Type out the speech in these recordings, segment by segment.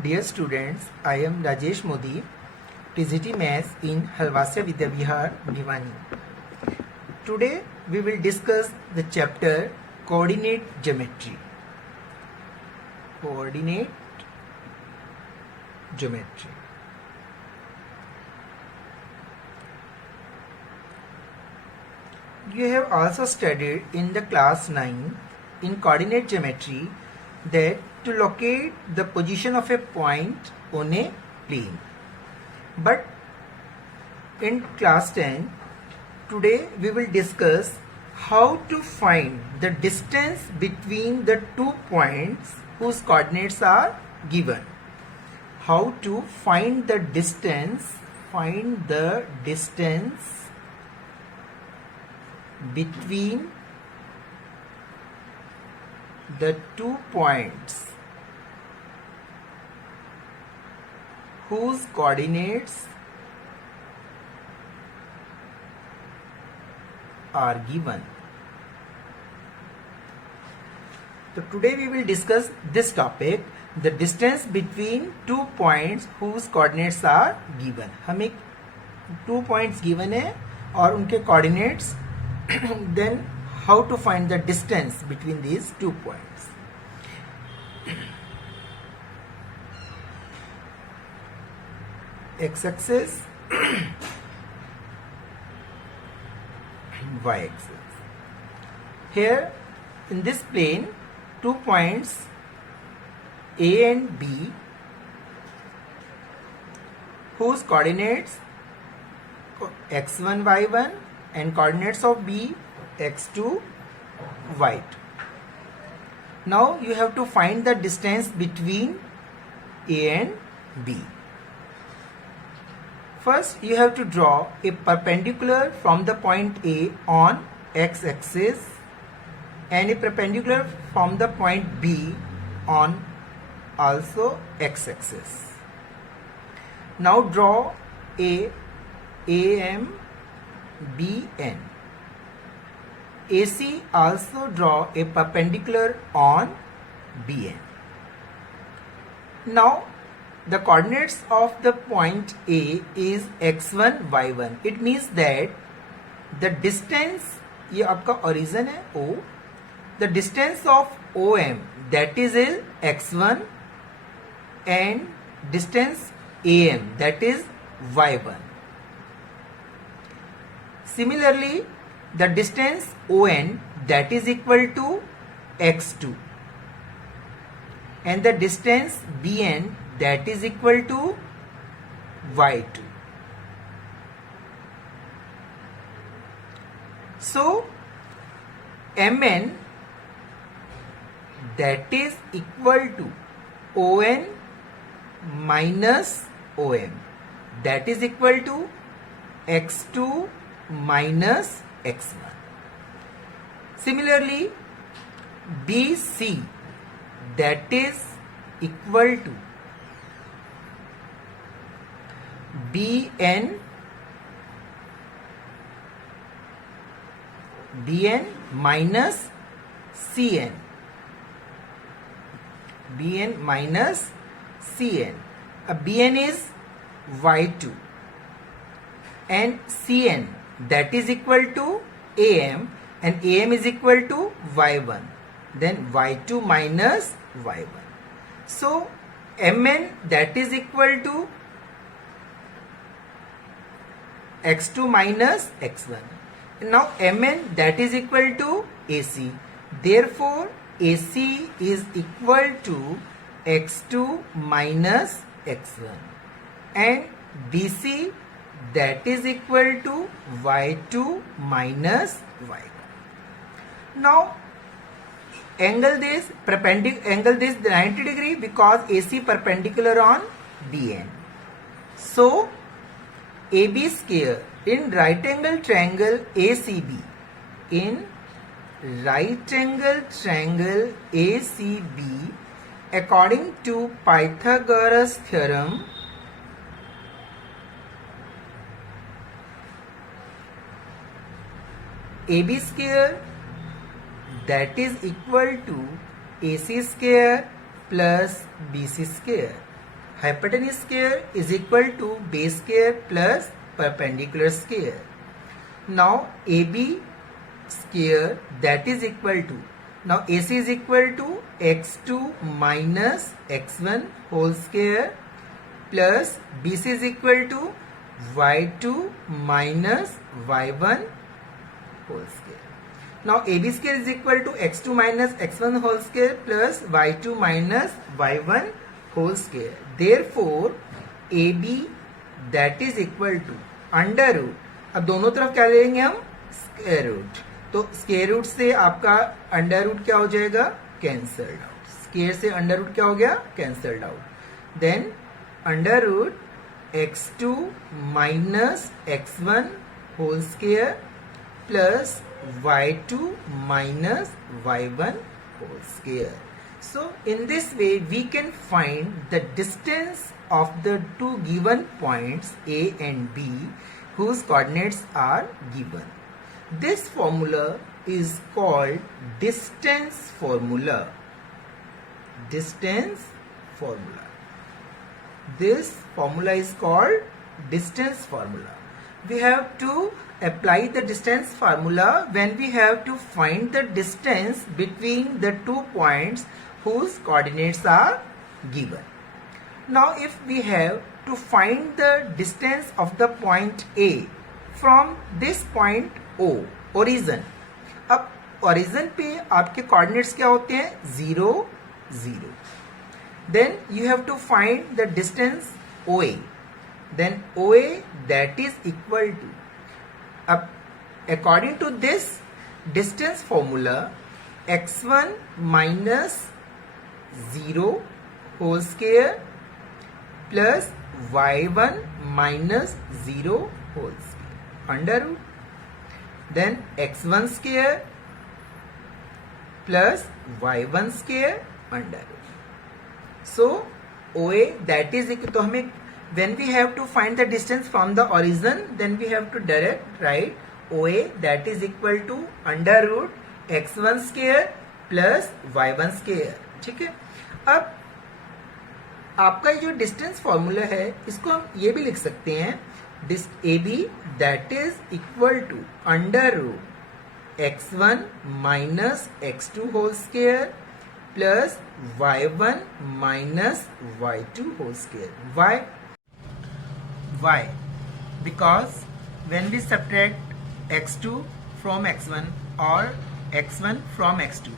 Dear students, I am Rajesh Modi, TGT Maths in Halwasya Vidya Vihar, Bhiwani. Today we will discuss the chapter Coordinate Geometry. Coordinate Geometry. You have also studied in the class 9 in coordinate geometry that to locate the position of a point on a plane. But in class 10, today we will discuss how to find the distance between the 2 points whose coordinates are given. How to find the distance between the 2 points whose coordinates are given. So today we will discuss this topic, the distance between 2 points whose coordinates are given. हमें 2 points given है और उनके coordinates then how to find the distance between these 2 points. X-axis, y-axis. Here in this plane, 2 points A and B whose coordinates x1, y1 and coordinates of B x2, y2. Now you have to find the distance between A and B. First you have to draw a perpendicular from the point A on x-axis and a perpendicular from the point B on also x-axis. Now draw a AM BN. AC also draw a perpendicular on BN. Now the coordinates of the point A is x1, y1. It means that the distance, ये आपका origin है O, the distance of OM that is x1 and distance AM that is y1. Similarly, the distance ON that is equal to x2 and the distance BN that is equal to y2. So, MN that is equal to ON minus OM that is equal to x2 minus x1. Similarly, BC that is equal to BN minus CN. BN minus CN. BN is y2 and CN that is equal to AM and AM is equal to y1. Then y2 minus y1. So MN that is equal to x2 minus x1. Now MN that is equal to AC. Therefore AC is equal to x2 minus x1 and BC that is equal to y2 minus y1. Now angle this 90 degree because AC perpendicular on BN. So AB square in right angle triangle ACB, in right angle triangle ACB, according to Pythagoras theorem, AB square that is equal to AC square plus BC square. hypotenuse square is equal to base square plus perpendicular square. Now AB square, that is equal to, now AC is equal to x2 minus x1 whole square plus BC is equal to y2 minus y1 whole square. Now AB square is equal to x2 minus x1 whole square plus y2 minus y1 whole square. Therefore AB that is equal to under root, अब दोनों तरफ क्या लेंगे हम, square root, तो square root से आपका under root क्या हो जाएगा, कैंसल्ड आउट, स्क्वायर से अंडर रूट क्या हो गया, cancelled out, then under root x2 minus x1 whole square plus y2 minus y1 whole square. So in this way we can find the distance of the two given points A and B whose coordinates are given. This formula is called distance formula. Distance formula. This formula is called distance formula. We have to apply the distance formula when we have to find the distance between the 2 points whose coordinates are given. Now if we have to find the distance of the point A from this point O, origin, अब origin पे आपके coordinates क्या होते हैं, 0 0, then you have to find the distance OA, then OA that is equal to, according to this distance formula, x1 minus 0 whole square plus y1 minus 0 whole square under root, then x1 square plus y1 square under root. So OA that is equal to, हमें when we have to find the distance from the origin, then we have to direct write OA that is equal to under root x1 square plus y1 square. ठीक है, अब आपका जो distance formula है इसको हम ये भी लिख सकते हैं, AB that is equal to under root x1 minus x2 whole square plus y1 minus y2 whole square. Why? Because when we subtract x2 from x1 or x1 from x2,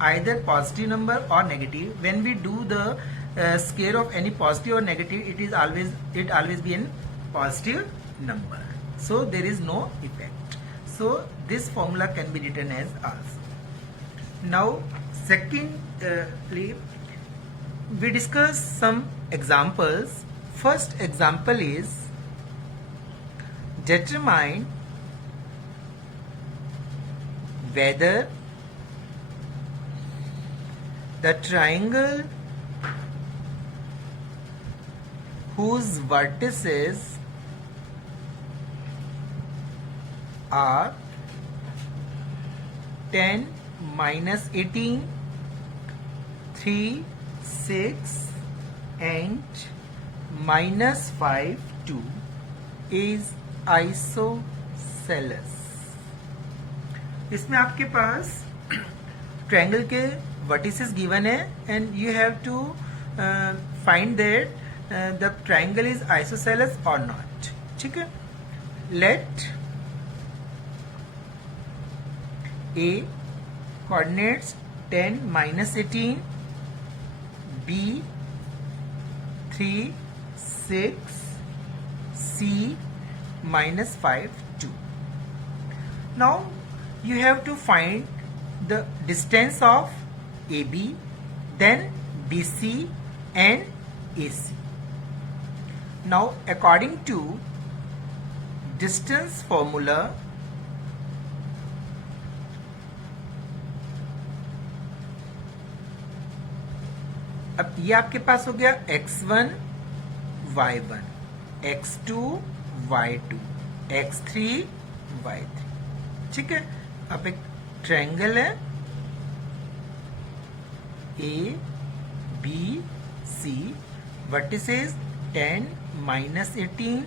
either positive number or negative, when we do the square of any positive or negative, it always be in positive number, so there is no effect. So this formula can be written as also. Now secondly, we discuss some examples. First example is determine whether the triangle whose vertices are 10, minus 18, 3, 6 and minus 5, 2 is isosceles. इसमें आपके पास triangle के vertices given है and you have to find that the triangle is isosceles और not. ठीक है, let A coordinates 10, minus 18, B 3, 6, C minus 5, 2. Now you have to find the distance of AB, then BC and AC. Now according to distance formula, अब ये आपके पास हो गया x1 y1, x2 y2, x3 y3. ठीक है, अब एक triangle है A B C vertices 10, minus 18,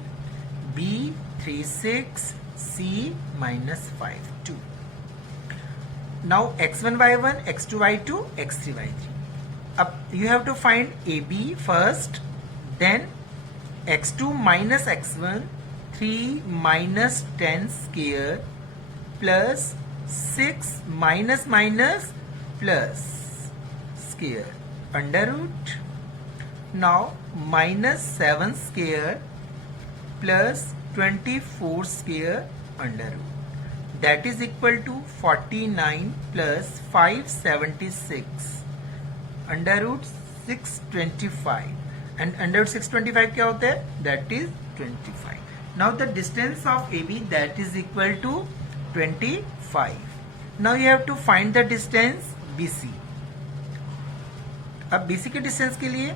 B 3, 6, C minus 5, 2. Now x1, y1, x2, y2, x3, y3. Up you have to find AB first, then x2 minus x1, 3 minus 10 square plus 6 minus plus square under root. Now minus 7 square plus 24 square under root. That is equal to 49 plus 576 under root 625. And under root 625 क्या होता है? That is 25. Now the distance of AB, that is equal to 25. Now you have to find the distance BC. अब BC के distance के लिए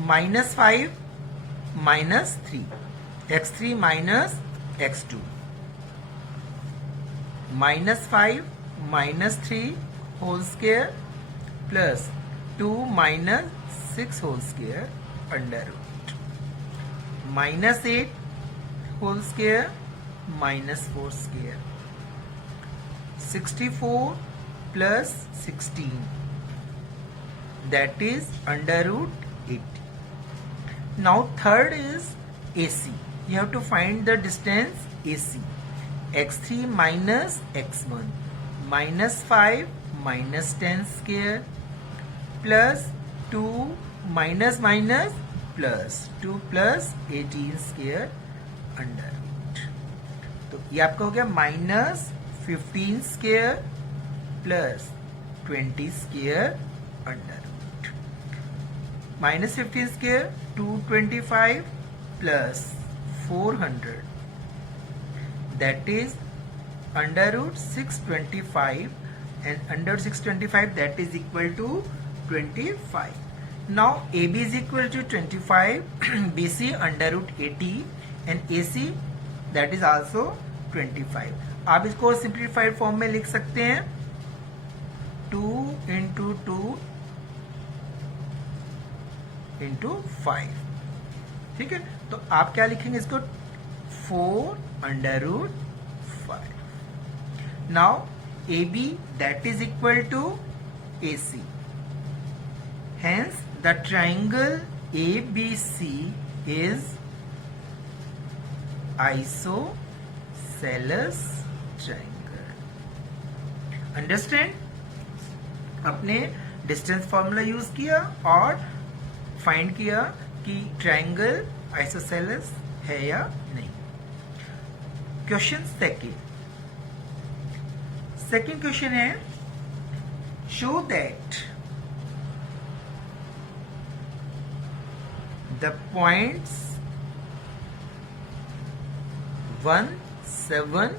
-5 -3, x3 minus x2, -5 -3 whole square plus 2 minus 6 whole square under root, -8 whole square minus 4 square, 64 plus 16, that is under root 80. Now third is AC. You have to find the distance AC. x3 minus x1, -5 minus 10 square plus 2 minus plus 2 plus 18 square under root. तो ये आपका हो गया -15 square plus 20 square under root. -15 square 225 plus 400, that is under root 625, and under 625 that is equal to 25. Now AB is equal to 25, BC under root 80, and AC that is also 25. आप इसको simplified form में लिख सकते हैं 2 into 2 into 5. ठीक है, तो आप क्या लिखेंगे इसको 4 under root 5. Now AB that is equal to AC. Hence the triangle ABC is isosceles triangle. Understand? अपने डिस्टेंस फॉर्मूला यूज किया और फाइंड किया कि ट्रायंगल आइसोसेलेस है या नहीं. क्वेश्चन सेकंड क्वेश्चन है, show that the points 1, 7,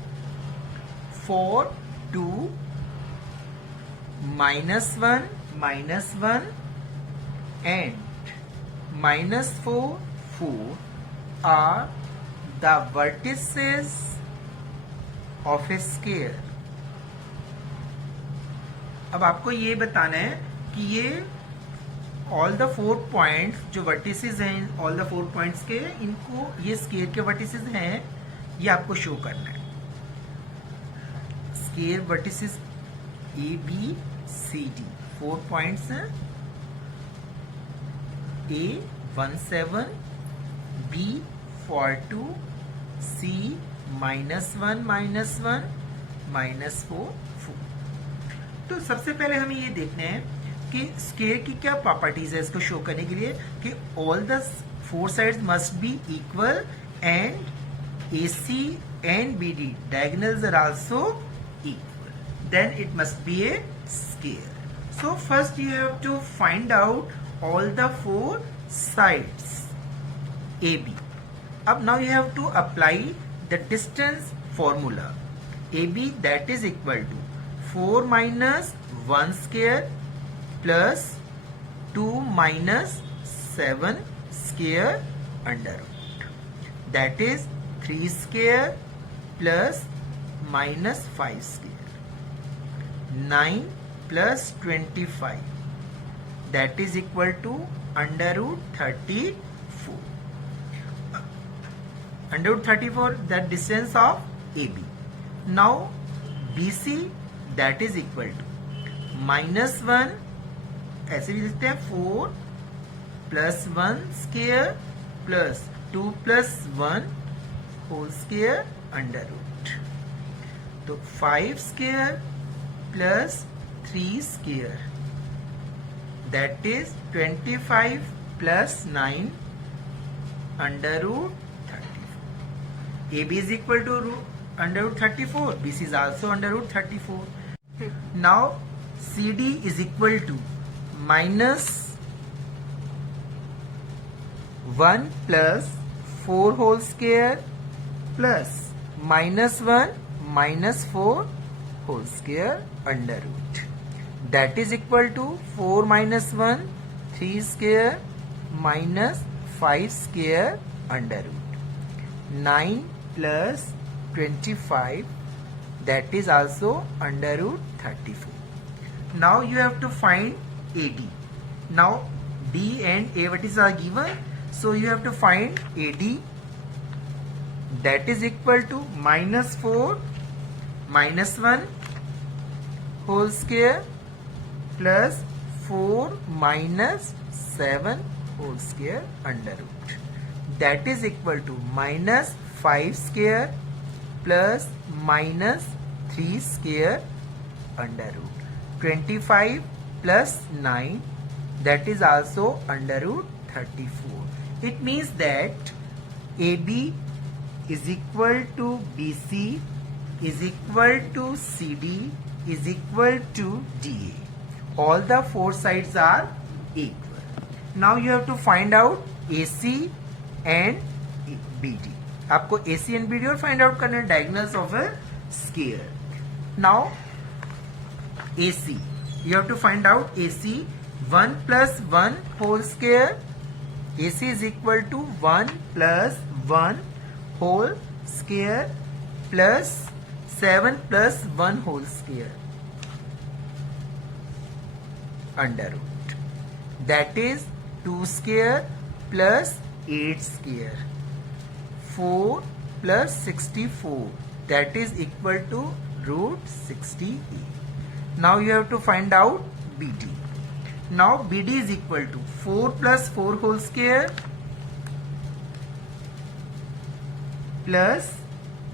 4, 2, -1, -1 and -4, 4 are the vertices of a square. अब आपको ये बताना है कि ये ऑल द 4 पॉइंट्स जो वर्टिसेस हैं, ऑल द 4 पॉइंट्स के, इनको ये स्केयर के वर्टिसेस हैं, ये आपको शो करना है. Square vertices A B C D 4 points हैं. A 17, B 42, C -1 -1 -4 4. तो सबसे पहले हमें ये देखना है कि स्केयर की क्या प्रॉपर्टीज है इसको शो करने के लिए कि all the 4 sides must be equal and AC and BD diagonals are also equal. Then it must be a square. So first you have to find out all the 4 sides AB. Now you have to apply the distance formula. AB that is equal to 4 minus 1 square plus 2 minus 7 square under root. That is 3 square plus -5 square. 9 plus 25. That is equal to under root 34. Under root 34, the distance of AB. Now BC that is equal to -1, ऐसे भी लिखते हैं 4 plus 1 square plus 2 plus 1 whole square under root. तो 5 square plus 3 square, that is 25 plus 9 under root 34. AB is equal to under root 34. BC is also under root 34. Now CD is equal to -1 plus 4 whole square plus -1 minus 4 whole square under root. That is equal to 4 minus 1, 3 square minus 5 square under root. 9 plus 25, that is also under root 34. Now you have to find AD. Now D and A vertices are given, so you have to find AD, that is equal to -4 minus 1 whole square plus 4 minus 7 whole square under root. That is equal to -5 square plus -3 square under root. 25 plus 9, that is also under root 34. It means that AB is equal to BC is equal to CD is equal to DA. All the four sides are equal. Now you have to find out AC and BD. आपको AC and BD और find out करना है diagonals of a square. Now AC, you have to find out AC. 1 plus 1 whole square, AC is equal to 1 plus 1 whole square plus 7 plus 1 whole square under root. That is 2 square plus 8 square. 4 plus 64, that is equal to root 68. Now you have to find out BD. Now BD is equal to 4 plus 4 whole square plus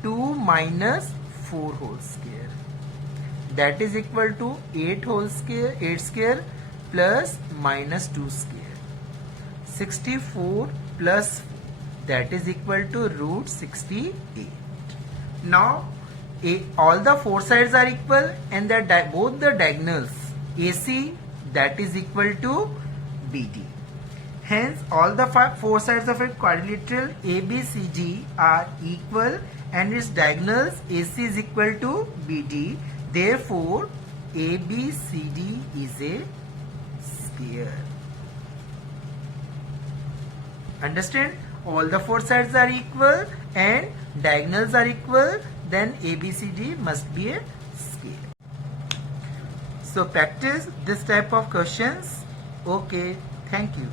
2 minus 4 whole square, that is equal to 8 whole square, 8 square plus minus 2 square. 64 plus 4, that is equal to root 68. Now all the four sides are equal and both the diagonals AC, that is equal to BD. Hence all the four sides of a quadrilateral ABCD are equal and its diagonals AC is equal to BD. Therefore ABCD is a square. Understand? All the four sides are equal and diagonals are equal, then ABCD must be a square. So practice this type of questions. Okay, thank you.